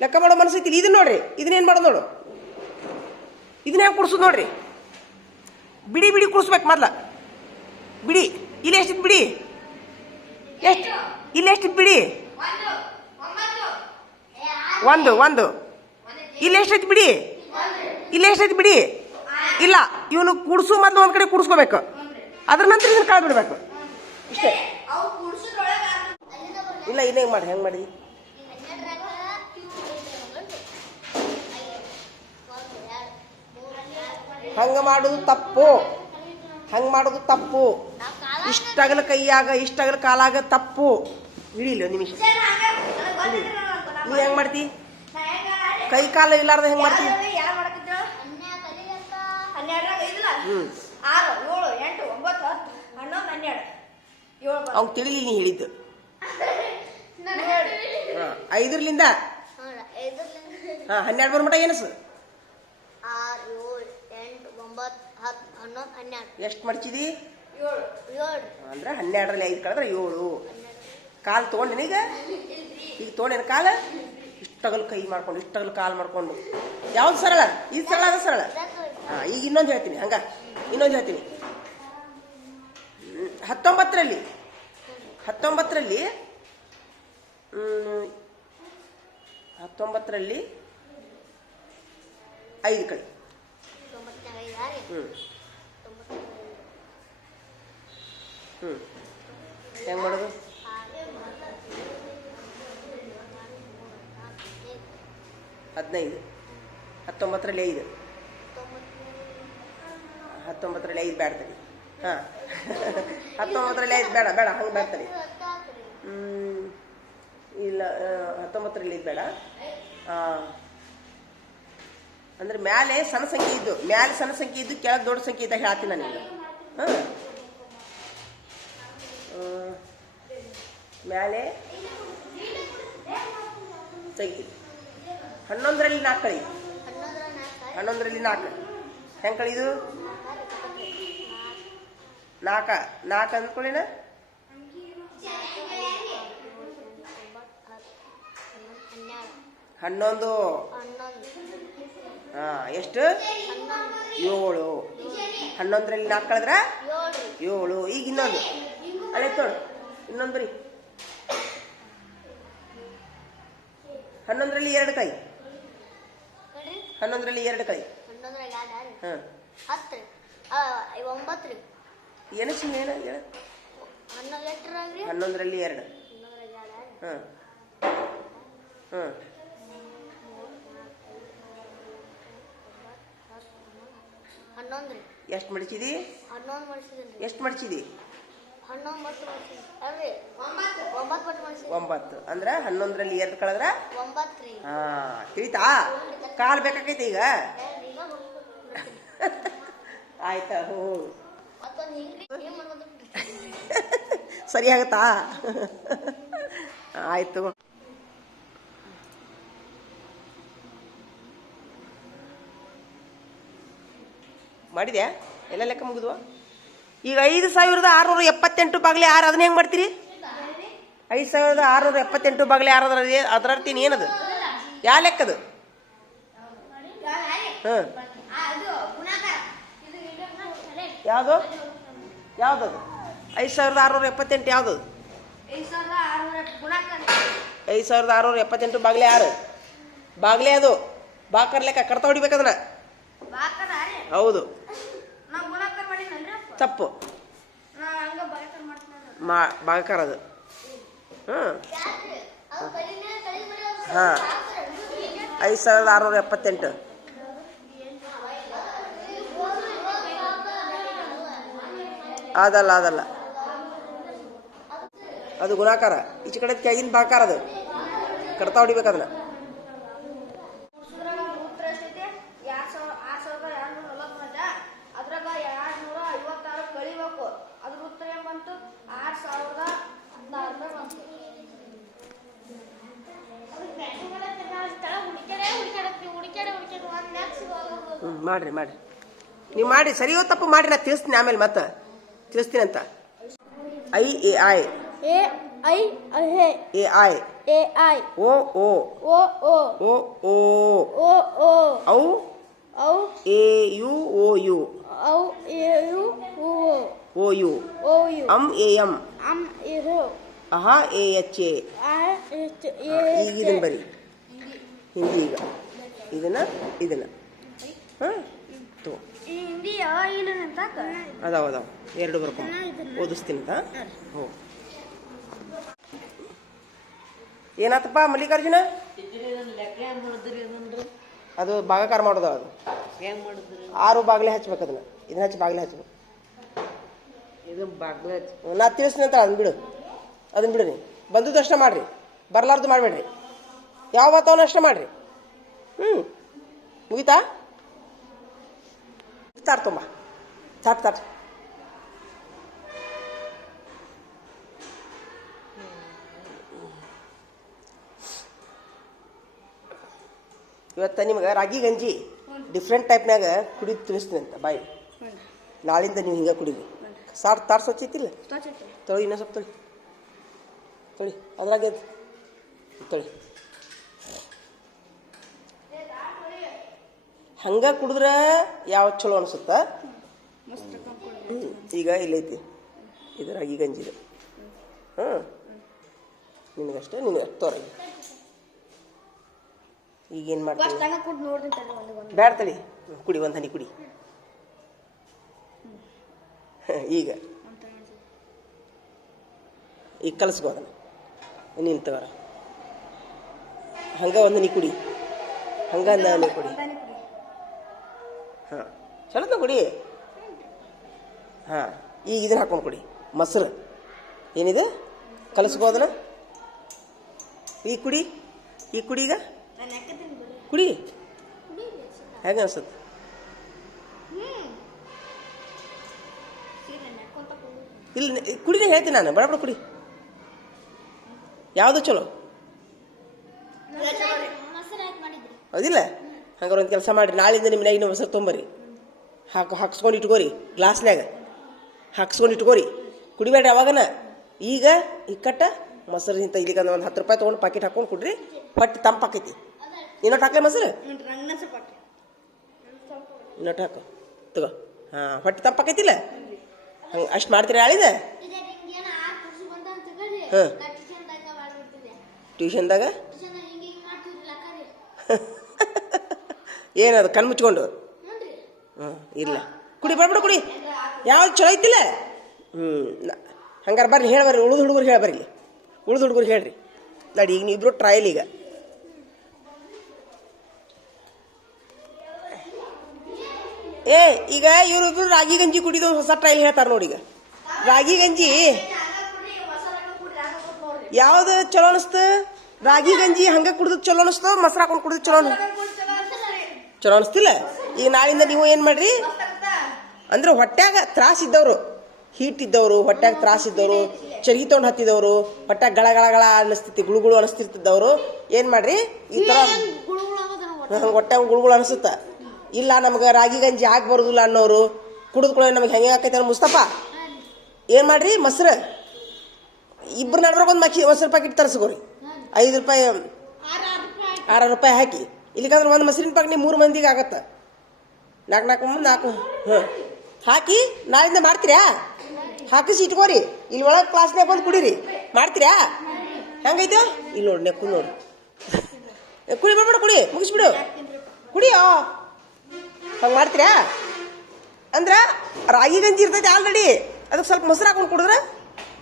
[SPEAKER 1] ಲೆಕ್ಕ ಮಾಡೋ. ಮನಸ್ಸೈತಿ ಇದನ್ನ ನೋಡ್ರಿ. ಇದನ್ನೇನು ಮಾಡೋದು ನೋಡು. ಇದನ್ನ ಹೆಂಗೆ ಕುಡ್ಸೋದು ನೋಡ್ರಿ. ಬಿಡಿ ಬಿಡಿ ಕುಡಿಸ್ಬೇಕು ಮೊದ್ಲ. ಬಿಡಿ. ಇಲ್ಲಿ ಎಷ್ಟಿತ್ತು ಬಿಡಿ? ಎಷ್ಟು? ಇಲ್ಲಿ ಎಷ್ಟಿತ್ತು ಬಿಡಿ? ಒಂದು. ಒಂದು ಇಲ್ಲಿ ಎಷ್ಟೈತಿ ಬಿಡಿ? ಇಲ್ಲಿ ಎಷ್ಟೈತಿ ಬಿಡಿ? ಇಲ್ಲ, ಇವನು ಕೂಡ್ಸು ಮತ್ತು ಒಂದು ಕಡೆ ಕುಡಿಸ್ಕೋಬೇಕು. ಅದ್ರ ನಂತರ ಇದನ್ನ ಕಳೆದು ಬಿಡ್ಬೇಕು ಇಷ್ಟೇ ಇಲ್ಲ ಇನ್ನೇ ಹೆಂಗೆ ಮಾಡಿ ಹೆಂಗೆ ಮಾಡಿ? ಹಂಗೆ ಮಾಡೋದು ತಪ್ಪು. ಹಂಗೆ ಮಾಡೋದು ತಪ್ಪು. ಇಷ್ಟಗಲ ಕೈಯಾಗ ಇಷ್ಟಗಲ ಕಾಲಾಗ ತಪ್ಪು. ಒಂದು ನಿಮಿಷ. ನೀ ಹೆಂಗೆ ಮಾಡ್ತಿ? ಕೈ ಕಾಲು ಇಲ್ಲಾರ್ದ ಹೆಂಗೆ ಮಾಡ್ತಿ
[SPEAKER 2] ಯಾರು ಮಾಡಕತ್ತಿದ್ರು ಹನ್ನೆರಡರಾಗ ಐದಲ್ಲ
[SPEAKER 1] ಹ್ಮ್.
[SPEAKER 2] ಆರು ಏಳು ಎಂಟು ಒಂಬತ್ತು ಹತ್ತು ಹನ್ನೊಂದು ಹನ್ನೆರಡು ಏಳು.
[SPEAKER 1] ಅವ್ನು ತಿಳಿಲಿ ನೀ ಹೇಳಿದ್ದು. ಹಾಂ ಐದರ್ಲಿಂದ ಹಾಂ ಹನ್ನೆರಡು ಬರೋ ಮಟ ಏನಸು
[SPEAKER 3] ಆರು ಏಳು ಎಂಟು ಒಂಬತ್ತು ಹತ್ತು ಹನ್ನೊಂದು ಹನ್ನೆರಡು.
[SPEAKER 1] ಎಷ್ಟು ಮಡ್ಚಿದಿ?
[SPEAKER 2] ಏಳು.
[SPEAKER 3] ಏಳು.
[SPEAKER 1] ಅಂದ್ರೆ ಹನ್ನೆರಡರಲ್ಲಿ ಐದು ಕಳೆದ್ರೆ ಏಳು. ಕಾಲು ತೊಗೊಂಡೇನೆ ಈಗ? ಈಗ ತೊಗೊಂಡಿನ ಕಾಲ? ಇಷ್ಟಗಲು ಕೈ ಮಾಡ್ಕೊಂಡು ಇಷ್ಟಗಲು ಕಾಲು ಮಾಡ್ಕೊಂಡು. ಯಾವ್ದು ಸರಳ? ಇದು ಸರಳ. ಅದು ಸರಳ ಹಾಂ ಈಗ ಇನ್ನೊಂದು ಹೇಳ್ತೀನಿ, ಹಂಗ. ಇನ್ನೊಂದು ಹೇಳ್ತೀನಿ. ಹತ್ತೊಂಬತ್ತರಲ್ಲಿ ಹತ್ತೊಂಬತ್ತರಲ್ಲಿ ಹತ್ತೊಂಬತ್ತರಲ್ಲಿ ಐದು ಕಡೆ. ಹ್ಞೂ ಹ್ಞೂ ಹೆಂಗೆ ಮಾಡೋದು? ಹದಿನೈದು. ಹತ್ತೊಂಬತ್ತರಲ್ಲಿ ಐದು. ಹತ್ತೊಂಬತ್ತರಲ್ಲಿ ಐದು ಬೇಡ ತಡಿ ಹಾಂ. ಹತ್ತೊಂಬತ್ತರಲ್ಲಿ ಐದು ಬೇಡ ಬೇಡ ಹಂಗೆ ಹ್ಮ್, ಇಲ್ಲ ಹತ್ತೊಂಬತ್ತರಲ್ಲಿ ಇದು ಬೇಡ. ಅಂದ್ರೆ ಮ್ಯಾಲೆ ಸಣ್ಣ ಸಂಖ್ಯೆ ಇದ್ದು ಮ್ಯಾಲೆ ಸಣ್ಣ ಸಂಖ್ಯೆ ಇದ್ದು ಕೆಳಗೆ ದೊಡ್ಡ ಸಂಖ್ಯೆ ಇದ್ದಾಗ ಹೇಳ್ತೀನಿ ನಾನು ಹಾಂ. ಮ್ಯಾಲೆ ತೆಗಿ ಹನ್ನೊಂದರಲ್ಲಿ ನಾಲ್ಕು ಕಳಿ ಹನ್ನೊಂದರಲ್ಲಿ ನಾಲ್ಕು ಹೆಂಗೆ ಕಳಿದು? ನಾಲ್ಕ ನಾಲ್ಕು ಅಂದ್ಕೊಳ್ಳಿನ ಹನ್ನೊಂದು. ಹಾ ಎಷ್ಟು? ಏಳು. ಹನ್ನೊಂದರಲ್ಲಿ ನಾಲ್ಕು ಕಳೆದ್ರ? ಏಳು. ಈಗ ಇನ್ನೊಂದು. ಅಲ್ಲೇ ತೋಳು. ಇನ್ನೊಂದು ರೀ ಹನ್ನೊಂದರಲ್ಲಿ ಎರಡು ಕೈ. ಹನ್ನೊಂದರಲ್ಲಿ ಎರಡು ಕೈ. ಹಾಂ.
[SPEAKER 3] ಹತ್ತು. ಒಂಬತ್ತು. ರೀ
[SPEAKER 1] ಏನು ಚಿನ್ನ ಹೇಳ ಹೇಳ. ಹನ್ನೊಂದರಲ್ಲಿ ಎರಡು. ಹಾಂ ಎಷ್ಟು ಮಡಚಿದಿ? ಎಷ್ಟು ಮಡಚಿದಿ?
[SPEAKER 3] ಒಂಬತ್ತು
[SPEAKER 1] ಅಂದ್ರ ಹನ್ನೊಂದರಲ್ಲಿ ಎರಡು ಕಳೆದ್ರ? ಹಾ ತಿಳಿತಾ? ಕಾಲ್ ಬೇಕಾಗೈತಿ ಈಗ? ಆಯ್ತಾ?
[SPEAKER 3] ಹೋ
[SPEAKER 1] ಸರಿ ಆಗತ್ತಾ? ಆಯ್ತು. ಮಾಡಿದ್ಯಾ? ಎಲ್ಲ ಲೆಕ್ಕ ಮುಗಿದ್ವಾ? ಈಗ ಐದು ಸಾವಿರದ ಆರುನೂರ ಎಪ್ಪತ್ತೆಂಟು ಬಾಗಿಲೆ ಆರು ಅದನ್ನ ಹೆಂಗೆ ಮಾಡ್ತೀರಿ? ಐದು ಸಾವಿರದ ಆರುನೂರ ಎಪ್ಪತ್ತೆಂಟು ಬಾಗಿಲೆ ಆರು ಅದರ ಅದರ ಅರ್ಥ ಏನದು? ಯಾವ ಲೆಕ್ಕದು? ಹಾಂ ಯಾವುದು? ಯಾವುದದು? ಐದು ಸಾವಿರದ ಆರುನೂರ ಎಪ್ಪತ್ತೆಂಟು ಯಾವುದು?
[SPEAKER 2] ಐದು ಸಾವಿರದ ಆರುನೂರ
[SPEAKER 1] ಎಪ್ಪತ್ತೆಂಟು ಬಾಗಿಲೆ ಯಾರು? ಬಾಗಿಲೆ ಅದು. ಬಾಕರ್ ಲೆಕ್ಕ
[SPEAKER 2] ಕರ್ತ ಹೊಡಿಬೇಕದನ್ನ
[SPEAKER 1] ಹೌದು. ತಪ್ಪು. ಮಾ ಬಾಗಕಾರ ಅದು.
[SPEAKER 3] ಹಾಂ.
[SPEAKER 1] ಹಾಂ ಐದು ಸಾವಿರದ ಆರುನೂರ ಎಪ್ಪತ್ತೆಂಟು. ಆದಲ್ಲ ಆದಲ್ಲ. ಅದು ಗುಣಾಕಾರ. ಈಚೆ ಕಡೆ ಕೆಳಗಿನ ಭಾಕಾರ ಅದು. ಕಡತ ಹೊಡಿಬೇಕು ಅದನ್ನ. ಮಾಡ್ರಿ ಮಾಡ್ರಿ. ನೀವು ಮಾಡಿ ಸರಿಯೋ ತಪ್ಪು ಮಾಡಿ ನಾ ತಿಳಿಸ್ತೀನಿ ಆಮೇಲೆ ಮತ್ತೆ. ತಿಳಿಸ್ತೀನಿ ಅಂತ? ಐ ಎ ಐ.
[SPEAKER 3] ಎ ಐ ಅಹೆ
[SPEAKER 1] ಎ ಐ.
[SPEAKER 3] ಎ ಐ.
[SPEAKER 1] ಓ ಓ.
[SPEAKER 3] ಓ ಓ.
[SPEAKER 1] ಓ ಓ.
[SPEAKER 3] ಓ ಓ.
[SPEAKER 1] ಔ?
[SPEAKER 3] ಔ.
[SPEAKER 1] ಎ ಯು ಓ ಯು.
[SPEAKER 3] ಔ ಎ ಯು ಓ.
[SPEAKER 1] ಓ ಯು.
[SPEAKER 3] ಓ ಯು.
[SPEAKER 1] ಅಂ ಎ ಎಂ.
[SPEAKER 3] ಅಂ ಇರು
[SPEAKER 1] ಅಹ ಎ ಎ.
[SPEAKER 3] ಎಚ್ ಎ
[SPEAKER 1] ಈಗ ಇದನ್ನ ಬರಿ. ಹಿಂದಿ ಈಗ. ಇದನ್ನ ಇದನ್ನ. ಹಾಂ? ಅದಾವ ಅದಾವ. ಎರಡು ಬರ್ಕೊಂಡು ಓದಿಸ್ತೀನಿ ಅಂತ? ಹ್ಞೂ ಏನಾತಪ್ಪ ಮಲ್ಲಿಕಾರ್ಜುನ? ಅದು ಭಾಗಕಾರ ಮಾಡೋದು ಅದು. ಆರು ಬಾಗಿಲೆ ಹಚ್ಬೇಕು ಅದನ್ನ. ಇದನ್ನ ಹಚ್ಚಿ ಬಾಗಿಲೆ ಹಚ್ಬೇಕು. ನಾ ತಿಳಿಸ್ತೀನಿ ಅಂತ ಅದನ್ನ ಬಿಡು. ಅದನ್ನ ಬಿಡು ನೀ. ಬಂದದ್ದು ಅಷ್ಟೇ ಮಾಡ್ರಿ. ಬರ್ಲಾರ್ದು ಮಾಡಬೇಡ್ರಿ. ಯಾವ ವಾತಾವರಣ ಅಷ್ಟೇ ಮಾಡ್ರಿ. ಹ್ಞೂ ಮುಗಿತಾ? ತಾಟ್ ತುಂಬ ತಾಟ್ ತಾಟ್ ಇವತ್ತು ನಿಮ್ಗೆ ರಾಗಿ ಗಂಜಿ ಡಿಫ್ರೆಂಟ್ ಟೈಪ್ನಾಗ ಕುಡಿ ತಿಳಿಸ್ತೀನಿ ಅಂತ. ಬಾಯಿ. ನಾಳಿಂದ ನೀವು ಹಿಂಗೆ ಕುಡೀರಿ. ಸಾರ್ ತಾರ್ ಸ್ವಚ್ಛ ಐತಿಲ್ಲ? ತೊಳಿ ಇನ್ನೂ ಸ್ವಲ್ಪ ತೊಳಿ. ತೊಳಿ ಅದ್ರಾಗೆ ತೊಳಿ. ಹಂಗೆ ಕುಡಿದ್ರೆ ಯಾವ ಚಲೋ ಅನ್ಸುತ್ತ? ಈಗ ಇಲ್ಲೈತಿ. ಇದು ರಾಗಿ ಗಂಜಿದು ಹ್ಞೂ ನಿನಗಷ್ಟೇ ನಿನಗಷ್ಟು ತೋರ. ಈಗೇನು ಮಾಡ್ತೀನಿ
[SPEAKER 2] ಬೇಡ ತಡಿ
[SPEAKER 1] ಬ್ಯಾಡ ಕುಡಿ ಒಂದ್ ಹನಿ ಕುಡಿ. ಈಗ. ಈಗ ಕಲಸ್ಬೋದ ಅದನ್ನು. ನೀನು ತಗೋರ ಹಂಗೆ ಒಂದು ನೀ ಕುಡಿ. ಹಂಗೆ ಅಂದ ಕುಡಿ. ಹಾಂ. ಚಲೋ ಕುಡಿ. ಹಾಂ ಈಗ ಇದನ್ನ ಹಾಕೊಂಡು ಕುಡಿ. ಮೊಸರು. ಏನಿದೆ? ಕಲಿಸ್ಬೋದನ ಈ ಈಗ ಕುಡಿ. ಈ ಕುಡಿ ಈಗ. ಕುಡಿ. ಹೇಗೆ ಅನ್ಸುತ್ತೆ? ಇಲ್ಲ ಕುಡಿನೇ ಹೇಳ್ತೀನಿ ನಾನು. ಬಡಬಡ ಬಡ ಕುಡಿ. ಯಾವುದು ಚಲೋ?
[SPEAKER 3] ಅದಿಲ್ಲ ಮಾಡಿದ್ರಿ.
[SPEAKER 1] ಹೌದಿಲ್ಲ? ಹಂಗಾರೆ ಒಂದು ಕೆಲಸ ಮಾಡಿರಿ ನಾಳಿಂದ ನಿಮ್ಮ ಮನ್ಯಾಗ ಮೊಸರು ತೊಂಬರಿ ಹಾಕಿ ಹಾಕ್ಸ್ಕೊಂಡು ಇಟ್ಕೋರಿ ಗ್ಲಾಸ್ನಾಗ ಹಾಕ್ಸ್ಕೊಂಡು ಇಟ್ಕೋರಿ. ಕುಡಿಬೇಡ್ರಿ ಅವಾಗನ. ಈಗ ಇಕ್ಕಟ್ಟ ಮೊಸರು ಇಂಥ ಇಲ್ಲಿಗೆ ಒಂದು ಹತ್ತು ರೂಪಾಯಿ ತೊಗೊಂಡು ಪಾಕೆಟ್ ಹಾಕೊಂಡು ಕುಡ್ರಿ ಹೊಟ್ಟೆ ತಂಪಾಕೈತಿ ಇನ್ನೊಟ್ಟು ಹಾಕ್ಲೆ ಮೊಸರು? ಇನ್ನೊಟ್ಟು ಹಾಕು. ತಗೋ. ಹಾಂ ಹೊಟ್ಟೆ ತಂಪಾಕೈತಿಲ್ಲ ಹಂಗೆ ಅಷ್ಟು ಮಾಡ್ತೀರಿ ಆಳಿದ
[SPEAKER 3] ಹಾಂ. ಟ್ಯೂಷನ್ದಾಗ ಮಾಡ್ಬಿಡ್ತಿದ್ದೆ
[SPEAKER 1] ಟ್ಯೂಷನ್ದಾಗ
[SPEAKER 3] ಟ್ಯೂಷನ್ ಹಿಂಗೆ ಹಿಂಗೆ ಮಾಡ್ತಿದ್ರಲ್ಲ ಕರಿ
[SPEAKER 1] ಏನದು ಕಣ್ಣು ಮುಚ್ಕೊಂಡು ಹ್ಞೂ ಇಲ್ಲ. ಕುಡಿ, ಬರ್ಬಿಡು, ಕುಡಿ. ಯಾವ್ದು ಚಲೋ ಐತಿಲ್ಲ? ಹ್ಞೂ ಹಂಗಾರೆ ಬರ್ರಿ, ಹೇಳಿ ಬರ್ರಿ, ಉಳಿದ ಹುಡುಗರು ಹೇಳಿ ಬರ್ರಿ ಉಳಿದ ಹುಡುಗರು ಹೇಳ್ರಿ. ನಡಿ, ಈಗ ನೀವಿಬ್ರು ಟ್ರಯಲ್ ಈಗ. ಏ, ಈಗ ಇವರಿಬ್ರು ರಾಗಿ ಗಂಜಿ ಕುಡಿದು ಹೊಸ ಟ್ರಯಲ್ ಹೇಳ್ತಾರೆ ನೋಡಿ ಈಗ. ರಾಗಿ ಗಂಜಿ? ಯಾವ್ದು ಚಲೋ ಅನಿಸ್ತು? ರಾಗಿ ಗಂಜಿ ಹಂಗೆ ಕುಡಿದು ಚಲೋ ಅನಿಸ್ತು, ಮೊಸರು ಹಾಕೊಂಡು ಕುಡಿದು ಚಲೋ ಚಲೋ ಅನಿಸ್ತಿಲ್ಲ? ಈಗ ನಾಳಿಂದ ನೀವು ಏನು ಮಾಡ್ರಿ? ಅಂದ್ರೆ ಹೊಟ್ಯಾಗ ತ್ರಾಸಿದ್ದವರು ಹೀಟ್ ಇದ್ದವರು ಹೊಟ್ಯಾಗ ತ್ರಾಸಿದ್ದವರು ಚರ್ಗಿ ತೊಗೊಂಡು ಹತ್ತಿದವರು ಹೊಟ್ಯಾಗ ಗಳ ಗಳ ಗಳ ಅನಿಸ್ತೈತಿ ಗುಳುಗುಳು ಅನಿಸ್ತಿರ್ತಿದ್ದವರು ಏನು ಮಾಡ್ರಿ? ಈ ಥರ ನಮ್ಗೆ ಹೊಟ್ಟೆ ಗುಳುಗುಳು ಅನಿಸುತ್ತ. ಇಲ್ಲ ನಮ್ಗೆ ರಾಗಿ ಗಂಜಿ ಯಾಕೆ ಬರೋದಿಲ್ಲ ಅನ್ನೋರು ಕುಡಿದ್ಕೊಳ್ಳೋ ನಮಗೆ ಹೆಂಗೆ ಆಕೈತೆ ಅನ್ನೋ ಮುಸ್ತಪ್ಪ ಏನು ಮಾಡ್ರಿ ಮೊಸರು? ಇಬ್ರು ನಡ್ಬರ್ಗ ಒಂದು ಮಕ್ಕಿ ಮೊಸರು ಪ್ಯಾಕೆಟ್ ತರಿಸ್ಕೋರಿ. ಐದು ರೂಪಾಯಿ
[SPEAKER 3] ಆರು ಆರು ರೂಪಾಯಿ
[SPEAKER 1] ಆರು ರೂಪಾಯಿ ಹಾಕಿ. ಇಲ್ಲಿಗಂದ್ರೆ ಒಂದು ಮೊಸರಿನ ಪಾಕ್ನಿ ಮೂರು ಮಂದಿಗೆ ಆಗತ್ತೆ. ನಾಲ್ಕು ನಾಲ್ಕು ಮಂದಿ ನಾಲ್ಕು ಹ್ಞೂ ಹಾಕಿ ನಾಳಿಂದ ಮಾಡ್ತೀರಾ? ಹಾಕಿಸಿ ಇಟ್ಕೋರಿ ಇಲ್ಲಿ ಒಳಗೆ ಕ್ಲಾಸ್ನಾಗ ಬಂದು ಕುಡೀರಿ. ಮಾಡ್ತೀರಾ? ಹೆಂಗೈತೆ? ಇಲ್ಲಿ ನೋಡಿ, ನೆಕ್ಕು ನೋಡಿ. ಕುಡಿ ಬಿಡ್ಬೇಡ ಕುಡಿ. ಮುಗಿಸ್ಬಿಡು. ಕುಡಿಯೋ ಹಂಗೆ ಮಾಡ್ತೀರಾ? ಅಂದ್ರೆ ರಾಗಿ ಗಂಜಿ ಇರ್ತೈತೆ ಆಲ್ರೆಡಿ. ಅದಕ್ಕೆ ಸ್ವಲ್ಪ ಮೊಸರು ಹಾಕೊಂಡು ಕುಡಿದ್ರೆ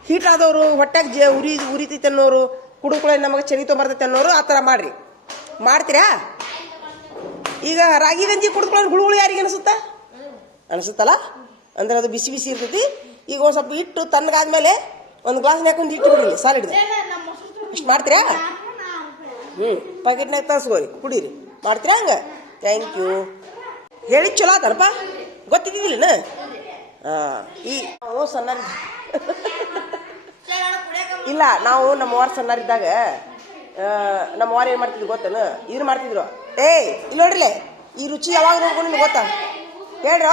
[SPEAKER 1] ಹೀಟ್ ಆದವರು ಹೊಟ್ಟೆಗೆ ಜ ಉರಿ, ಉರಿತೈತೆ ಅನ್ನೋರು ಕುಡುಕೊಳ್ಳೆ ನಮಗೆ ಚಳಿ ತೊಂಬರ್ತೈತೆ ಅನ್ನೋರು ಆ ಥರ ಮಾಡಿರಿ. ಮಾಡ್ತೀರಾ? ಈಗ ರಾಗಿ ಗಂಜಿ ಕುಡಿದ್ಕೊಳ್ಳೋ ಗುಳುಗುಳು ಯಾರಿಗೆ ಅನಿಸುತ್ತಾ? ಅನಿಸುತ್ತಲ್ಲ? ಅಂದ್ರೆ ಅದು ಬಿಸಿ ಬಿಸಿ ಇರ್ತೈತಿ. ಈಗ ಒಂದು ಸ್ವಲ್ಪ ಇಟ್ಟು ತಣ್ಣಗಾದ್ಮೇಲೆ ಒಂದು ಗ್ಲಾಸ್ ಹಾಕೊಂಡು ಇಟ್ಟು ಬಿಡಿ ಸಾಲಿಡ್ದು ಅಷ್ಟು ಮಾಡ್ತೀರಾ? ಹ್ಞೂ ಪ್ಯಾಕೆಟ್ನಾಗ ತರಿಸ್ಕೋರಿ ಕುಡೀರಿ. ಮಾಡ್ತೀರಾ ಹಂಗೆ? ಥ್ಯಾಂಕ್ ಯು ಹೇಳಿ ಚಲೋ ಆತನಪ್ಪ? ಗೊತ್ತಿದ್ದಿಲ್ಲ ಹಾಂ ಈ ನಾವು ಸಣ್ಣ ಇಲ್ಲ ನಾವು ನಮ್ಮ ವಾರ ಸಣ್ಣರಿದ್ದಾಗ ನಮ್ಮ ವಾರ ಏನು ಮಾಡ್ತಿದ್ವಿ ಗೊತ್ತೇನು? ಇದ್ರು ಮಾಡ್ತಿದ್ರು. ಏಯ್, ಇಲ್ಲಿ ನೋಡ್ರಿಲೆ, ಈ ರುಚಿ ಯಾವಾಗ ನೋಡ್ಕೊಂಡು ನಿಮ್ಗೆ ಗೊತ್ತಾ? ಹೇಳ್ರ?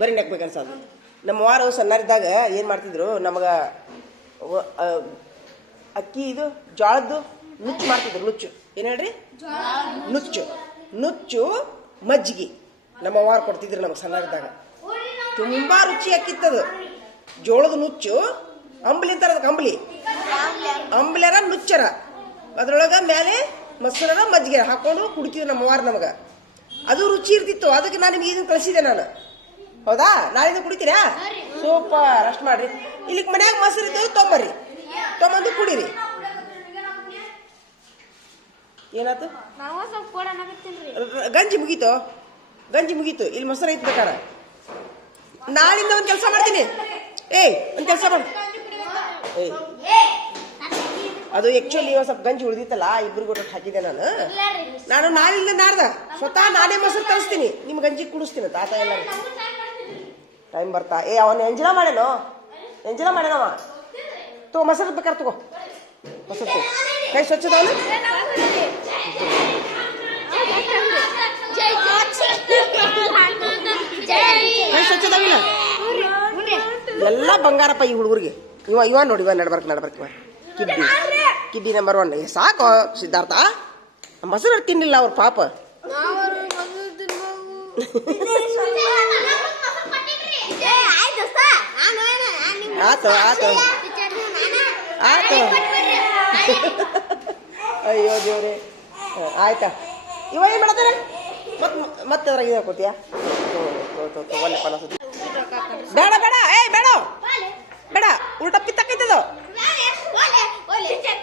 [SPEAKER 1] ಬರೀ ನೆಕ್ಬೇಕು ಅನ್ಸೋದು ನಮ್ಮ ವಾರ ಸಣ್ಣರಿದ್ದಾಗ ಏನು ಮಾಡ್ತಿದ್ರು, ನಮಗೆ ಅಕ್ಕಿ ಇದು, ಜೋಳದ್ದು ನುಚ್ಚು ಮಾಡ್ತಿದ್ರು, ನುಚ್ಚು. ಏನು ಹೇಳ್ರಿ? ನುಚ್ಚು. ನುಚ್ಚು, ಮಜ್ಜಿಗೆ. ನಮ್ಮ ವಾರ ಕೊಡ್ತಿದ್ರು ನಮಗೆ ಸಣ್ಣರಿದ್ದಾಗ. ತುಂಬ ರುಚಿ ಅಕ್ಕಿತ್ತದು. ಜೋಳದ ನುಚ್ಚು, ಅಂಬ್ಲಿ ಅಂತಾರ ಅದಕ್ಕೆ ಅಂಬ್ಲಿ. ಅಂಬ್ಲಿಯರ ನುಚ್ಚರ. ಅದ್ರೊಳಗೆ ಮೇಲೆ ಮೊಸರನ್ನ ಮಜ್ಜಿಗೆ ಹಾಕೊಂಡು ಕುಡಿತಿದ್ರು ನಮ್ಮ ವಾರ ನಮಗೆ. ಅದು ರುಚಿ ಇರ್ತಿತ್ತು ಅದಕ್ಕೆ ನಾನು ನಿಮ್ಗೆ ಇದನ್ನು ಕಳಿಸಿದೆ ನಾನು. ಹೌದಾ? ನಾಳಿಂದ ಕುಡಿತೀರಾ? ಸೂಪರ್ ಅಷ್ಟು ಮಾಡ್ರಿ. ಇಲ್ಲಿ ಮನ್ಯಾಗ ಮೊಸರು ಇದ್ದವು ತೊಂಬರ್ರಿ ತೊಂಬಂದು ಕುಡೀರಿ. ಏನಾಯ್ತು ಗಂಜಿ ಮುಗೀತು. ಗಂಜಿ ಮುಗೀತು. ಇಲ್ಲಿ ಮೊಸರು ಐತ್ ಬೇಕಾರ ನಾಳಿಂದ ಒಂದು ಕೆಲಸ ಮಾಡ್ತೀನಿ. ಏಯ್ ಒಂದು ಕೆಲಸ ಮಾಡಿ. ಏಯ್. ಅದು ಆಕ್ಚುಲಿ ಇವಾಗ ಸ್ವಲ್ಪ ಗಂಜಿ ಉಳಿದಿತ್ತಲ್ಲ ಇಬ್ರಿಗೂ ಒಟ್ಟು ಹಾಕಿದೆ ನಾನು. ನಾನು ನಾಳಿಂದ ನಾಡ್ದ. ಸ್ವತಃ ನಾನೇ ಮೊಸರು ತರಿಸ್ತೀನಿ ನಿಮ್ಮ ಗಂಜಿ ಕುಡಿಸ್ತೀನಿ ತಾತ ಎಲ್ಲ. ಟೈಮ್ ಬರ್ತಾ. ಏ ಅವನು ಎಂಜಲ ಮಾಡೇನೋ ಎಂಜಲ ಮಾಡೇನವ ತಗೋ ಮೊಸರು ಬೇಕಾದ್ರೆ ತಗೋ. ಮೊಸರು ತಗೋ. ಕೈ ಸ್ವಚ್ಛದ ಅವನು? ಕೈ ಎಲ್ಲ ಬಂಗಾರಪ್ಪ ಈ ಹುಡುಗರಿಗೆ. ಇವ ಇವ ನೋಡಿ ಇವ ನಡ್ಬರ್ಕ್ ನಡ್ಬರ್ಕ್ ಇವ. ಕಿಡ್ಡಿ. ಕಿಡ್ಡಿ ನಂಬರ್ ಒನ್ ಸಾಕು ಸಿದ್ಧಾರ್ಥ. ಮೊಸರು ತಿನ್ನಿಲ್ಲ ಅವ್ರ ಪಾಪ. ಆತು ಆತು. ಆತು. ಅಯ್ಯೋ ದೇವ್ರಿ. ಆಯ್ತಾ? ಇವ ಏನು ಮಾಡ್ತಾರೆ ಮತ್ತೆ ಮತ್ತೆ ಅದ್ರಾಗ ಹಾಕೋತಿಯಾ ಬೇಡ ಬೇಡ. ಏಯ್ ಬೇಡ. ಬೇಡ. ಉಲ್ಟಾ ಪಿತ್ತಕ್ಕೈತದು Chắc.